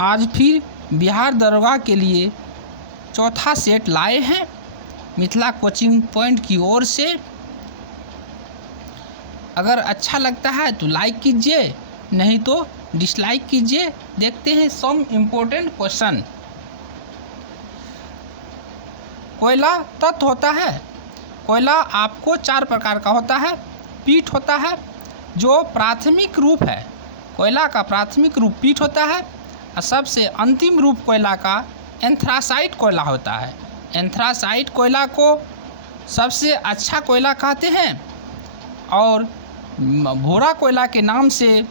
आज फिर बिहार दरोगा के लिए चौथा सेट लाए हैं मिथिला कोचिंग पॉइंट की ओर से। अगर अच्छा लगता है तो लाइक कीजिए, नहीं तो डिसलाइक कीजिए। देखते हैं सम इम्पोर्टेंट क्वेश्चन। कोयला तत्व होता है। कोयला आपको 4 प्रकार का होता है। पीट होता है जो प्राथमिक रूप है, कोयला का प्राथमिक रूप पीट होता है। और सबसे अंतिम रूप कोयला का एंथ्रासाइट कोयला होता है। एंथ्रासाइट कोयला को सबसे अच्छा कोयला कहते हैं और भूरा कोयला के नाम से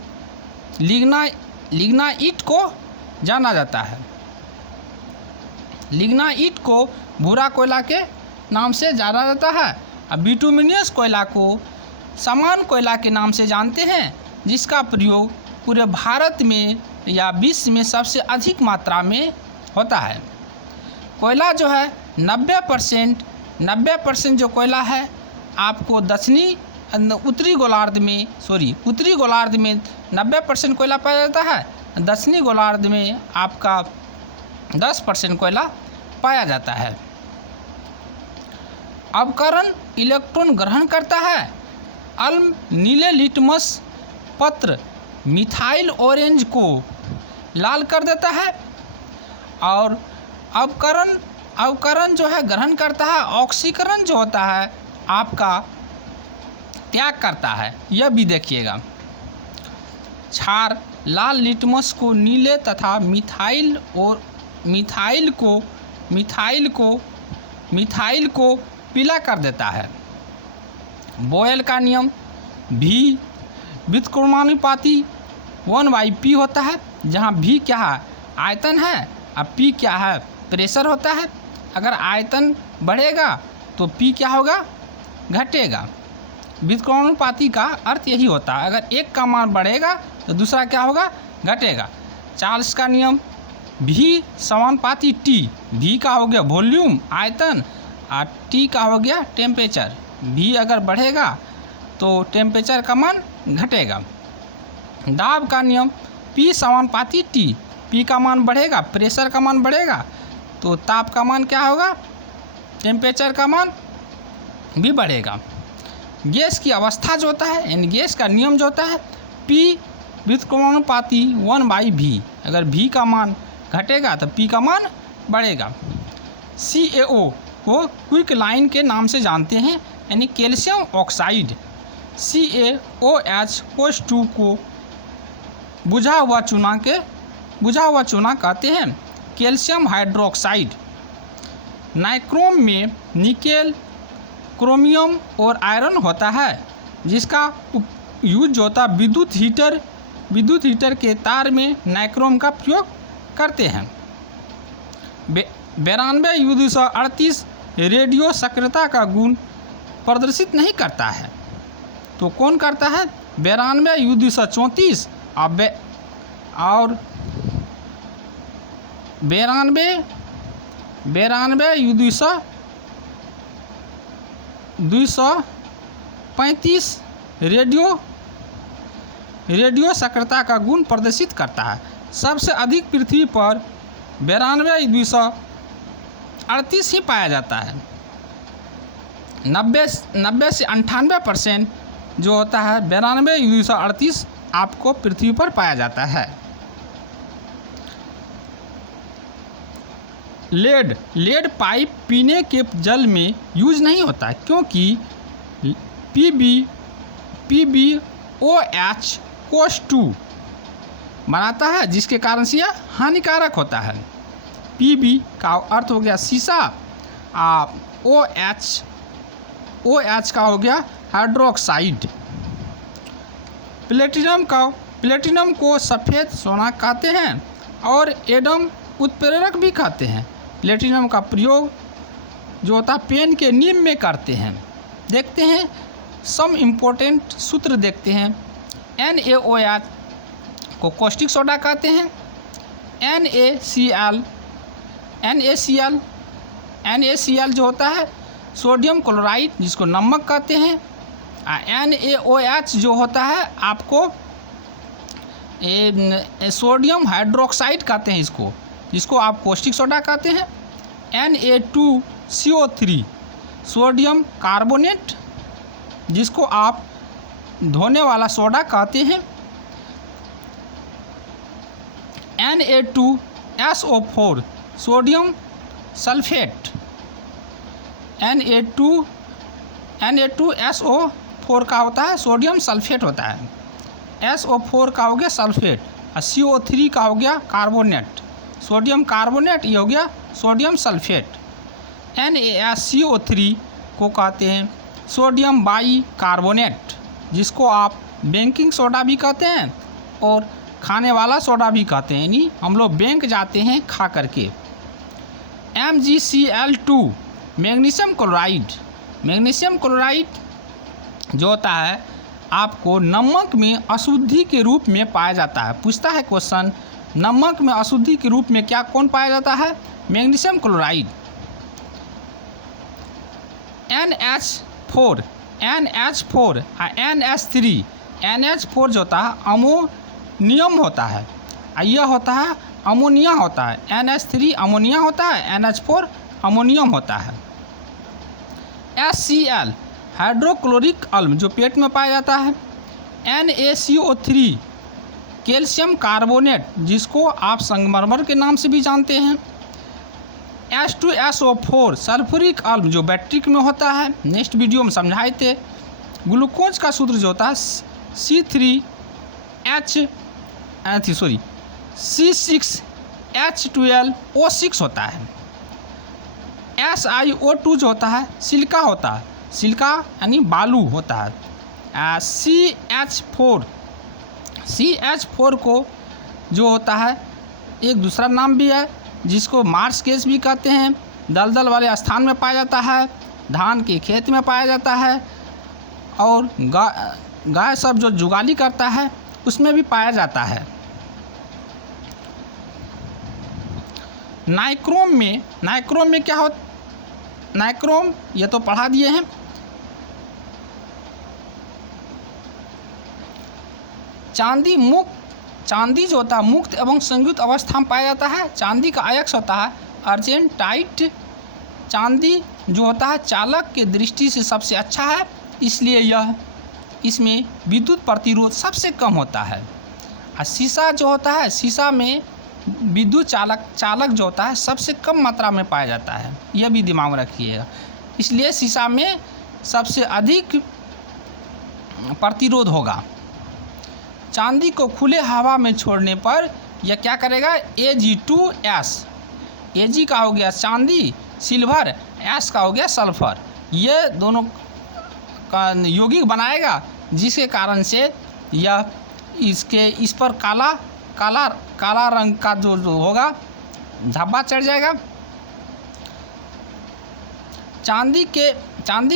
लिग्नाइट को जाना जाता है। लिग्नाइट को भूरा कोयला के नाम से जाना जाता है। अब बिटुमिनियस कोयला को समान कोयला के नाम से जानते हैं, जिसका प्रयोग पूरे भारत में या विश्व में सबसे अधिक मात्रा में होता है। कोयला जो है 90% जो कोयला है आपको उत्तरी गोलार्ध में 90% कोयला पाया जाता है। दक्षिणी गोलार्ध में आपका 10% कोयला पाया जाता है। अवकरण इलेक्ट्रॉन ग्रहण करता है। अम्ल नीले लिटमस पत्र मिथाइल ऑरेंज को लाल कर देता है। और अवकरण जो है ग्रहण करता है। ऑक्सीकरण जो होता है आपका त्याग करता है। यह भी देखिएगा। क्षार लाल लिटमस को नीले तथा मिथाइल को पीला कर देता है। बोयल का नियम भी व्युत्क्रमानुपाती 1/p होता है, जहाँ v क्या है आयतन है और p क्या है प्रेशर होता है। अगर आयतन बढ़ेगा तो p क्या होगा घटेगा। व्युत्क्रमानुपाती का अर्थ यही होता है, अगर एक का मान बढ़ेगा तो दूसरा क्या होगा घटेगा। चार्ल्स का नियम v समानुपाती t। v का हो गया वॉल्यूम आयतन और t का हो गया टेम्परेचर। v अगर बढ़ेगा तो टेम्परेचर का मान घटेगा। दाब का नियम P समानुपाती T। P का मान बढ़ेगा, प्रेशर का मान बढ़ेगा तो ताप का मान क्या होगा टेम्परेचर का मान भी बढ़ेगा। गैस की अवस्था जो होता है यानी गैस का नियम जो होता है P व्युत्क्रमानुपाती 1/v। अगर v का मान घटेगा तो p का मान बढ़ेगा। CaO को क्विक लाइन के नाम से जानते हैं यानी कैल्शियम ऑक्साइड। CaOH2 को बुझा हुआ चूना कहते हैं। Calcium hydroxide. नाइक्रोम में निकेल क्रोमियम और आयरन होता है, जिसका यूज जो होता है विद्युत हीटर के तार में नाइक्रोम का प्रयोग करते हैं। 92U238 रेडियो सक्रियता का गुण प्रदर्शित नहीं करता है, तो कौन करता है 92U234 और 92U235 रेडियो सक्रियता का गुण प्रदर्शित करता है। सबसे अधिक पृथ्वी पर 92U238 ही पाया जाता है। 90 से 98% जो होता है 92U238 आपको पृथ्वी पर पाया जाता है। लेड पाइप पीने के जल में यूज नहीं होता है, क्योंकि PbOH कोष 2 बनाता है, जिसके कारण से यह हानिकारक होता है। Pb का अर्थ हो गया शीशा, OH का हो गया हाइड्रोक्साइड। प्लेटिनम को सफ़ेद सोना कहते हैं और एडम उत्प्रेरक भी कहते हैं। प्लेटिनम का प्रयोग जो होता है पेन के नीब में करते हैं। देखते हैं सम इम्पोर्टेंट सूत्र देखते हैं। NaOH को कॉस्टिक सोडा कहते हैं। NaCl जो होता है सोडियम क्लोराइड, जिसको नमक कहते हैं। NaOH जो होता है आपको सोडियम हाइड्रोक्साइड कहते हैं इसको, जिसको आप कॉस्टिक सोडा कहते हैं। Na2CO3 सोडियम कार्बोनेट, जिसको आप धोने वाला सोडा कहते हैं। Na2SO4 sodium sulphate. Na2SO4 का होता है सोडियम सल्फेट होता है, SO4 का हो गया सल्फेट और CO3 का हो गया कार्बोनेट, सोडियम कार्बोनेट, ये हो गया सोडियम सल्फेट। NaCO3 को कहते हैं सोडियम बाई कार्बोनेट, जिसको आप बेकिंग सोडा भी कहते हैं और खाने वाला सोडा भी कहते हैं, यानी हम लोग बैंक जाते हैं खा करके। MgCl2 magnesium chloride. Magnesium chloride जो होता है आपको नमक में अशुद्धि के रूप में पाया जाता है। पूछता है क्वेश्चन, नमक में अशुद्धि के रूप में क्या कौन पाया जाता है? Magnesium chloride. NH4 और NH3। NH4 जो होता है अमोनियम होता है, यह होता है अमोनिया होता है। NH3 अमोनिया होता है, NH4 अमोनियम होता है। HCl हाइड्रोक्लोरिक अम्ल जो पेट में पाया जाता है। NaCO3 कैल्शियम कार्बोनेट, जिसको आप संगमरमर के नाम से भी जानते हैं। H2SO4 सल्फ्यूरिक अम्ल जो बैटरी में होता है, नेक्स्ट वीडियो में समझाए थे। ग्लूकोज का सूत्र जो होता है C6H12O6 होता है। SiO2 जो होता है सिलिका होता है, सिलिका यानी बालू होता है। CH4 को जो होता है एक दूसरा नाम भी है, जिसको मार्स गैस भी कहते हैं। दलदल वाले स्थान में पाया जाता है, धान के खेत में पाया जाता है, और गाय सब जो जुगाली करता है उसमें भी पाया जाता है। नाइक्रोम में क्या हो? नाइक्रोम ये तो पढ़ा दिए हैं। चांदी जो होता है मुक्त एवं संयुक्त अवस्था में पाया जाता है। चांदी का अयस्क होता है अर्जेंटाइट। चांदी जो होता है चालक के दृष्टि से सबसे अच्छा है, इसलिए इसमें विद्युत प्रतिरोध सबसे कम होता है। और शीशा जो होता है, शीशा में विद्युत चालक जो होता है सबसे कम मात्रा में पाया जाता है, यह भी दिमाग में रखिएगा। इसलिए शीशा में सबसे अधिक प्रतिरोध होगा। चांदी को खुले हवा में छोड़ने पर यह क्या करेगा? Ag2S। Ag का हो गया चांदी, सिल्वर, S का हो गया सल्फर। ये दोनों का यौगिक बनाएगा, जिसके कारण से यह इस पर काला रंग का जो होगा धब्बा चढ़ जाएगा। चांदी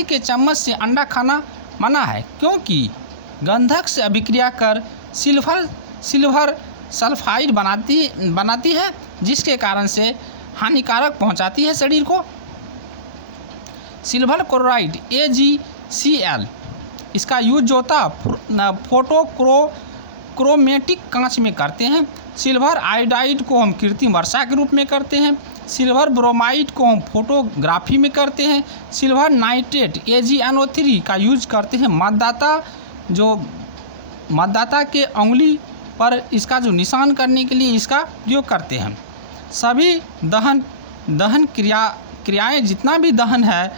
के चम्मच से अंडा खाना मना है, क्योंकि गंधक से अभिक्रिया कर सिल्वर सल्फाइड बनाती है, जिसके कारण से हानिकारक पहुंचाती है शरीर को। सिल्वर क्लोराइड AgCl, इसका यूज जो होता है फोटोक्रोमेटिक कांच में करते हैं। सिल्वर आयोडाइड को हम कृत्रिम वर्षा के रूप में करते हैं। सिल्वर ब्रोमाइड को हम फोटोग्राफी में करते हैं। सिल्वर नाइट्रेट AgNO3 का यूज करते हैं मतदाता के उंगली पर इसका जो निशान करने के लिए इसका प्रयोग करते हैं। सभी दहन क्रियाएं जितना भी दहन है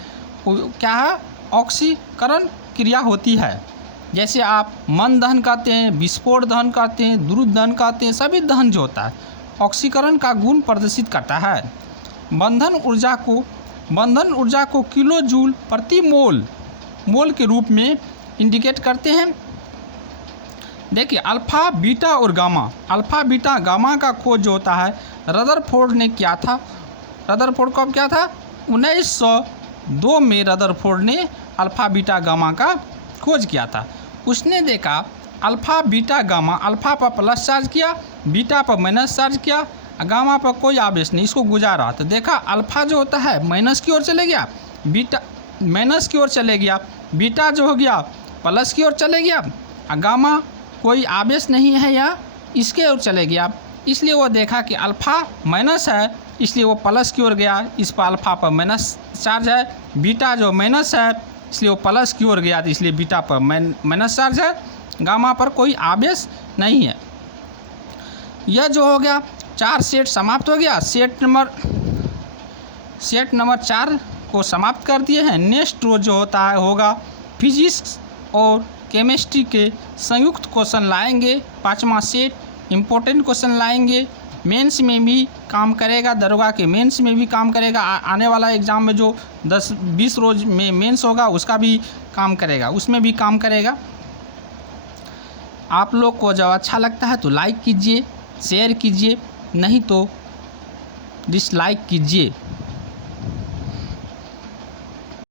वो क्या है? ऑक्सीकरण क्रिया होती है। जैसे आप मन दहन कहते हैं, विस्फोट दहन कहते हैं, द्रुत दहन कहते हैं, सभी दहन जो होता है ऑक्सीकरण का गुण प्रदर्शित करता है। बंधन ऊर्जा को किलो जूल प्रति मोल के रूप में इंडिकेट करते हैं। देखिए अल्फ़ा बीटा और गामा। अल्फ़ा बीटा गामा का खोज जो होता है रदरफोर्ड ने किया था। रदरफोर्ड कब किया था? 1902 में रदरफोर्ड ने अल्फ़ा बीटा गामा का खोज किया था। उसने देखा अल्फ़ा बीटा गामा, अल्फ़ा पर प्लस चार्ज किया, बीटा पर माइनस चार्ज किया, गामा पर कोई आवेश नहीं, इसको गुजारा। तो देखा अल्फ़ा जो होता है माइनस की ओर चले गया, बीटा माइनस की ओर चले गया, बीटा जो हो गया प्लस की ओर चले गया, गामा कोई आवेश नहीं है या इसके ओर चले गया, इसलिए वो देखा कि अल्फ़ा माइनस है, इसलिए वो प्लस की ओर गया। इस पर अल्फ़ा पर माइनस चार्ज है, बीटा जो माइनस है इसलिए वो प्लस की ओर गया, तो इसलिए बीटा पर माइनस चार्ज है, गामा पर कोई आवेश नहीं है। यह जो हो गया 4 सेट समाप्त हो गया। सेट नंबर 4 को समाप्त कर दिए हैं। नेक्स्ट रोज जो होता है होगा फिजिक्स और केमिस्ट्री के संयुक्त क्वेश्चन लाएंगे। 5वां सेट इम्पोर्टेंट क्वेश्चन लाएंगे, मेंस में भी काम करेगा, दरोगा के मेंस में भी काम करेगा, आने वाला एग्ज़ाम में जो 10-20 रोज में मेंस होगा उसका भी काम करेगा, उसमें भी काम करेगा। आप लोग को जब अच्छा लगता है तो लाइक कीजिए, शेयर कीजिए, नहीं तो डिसलाइक कीजिए।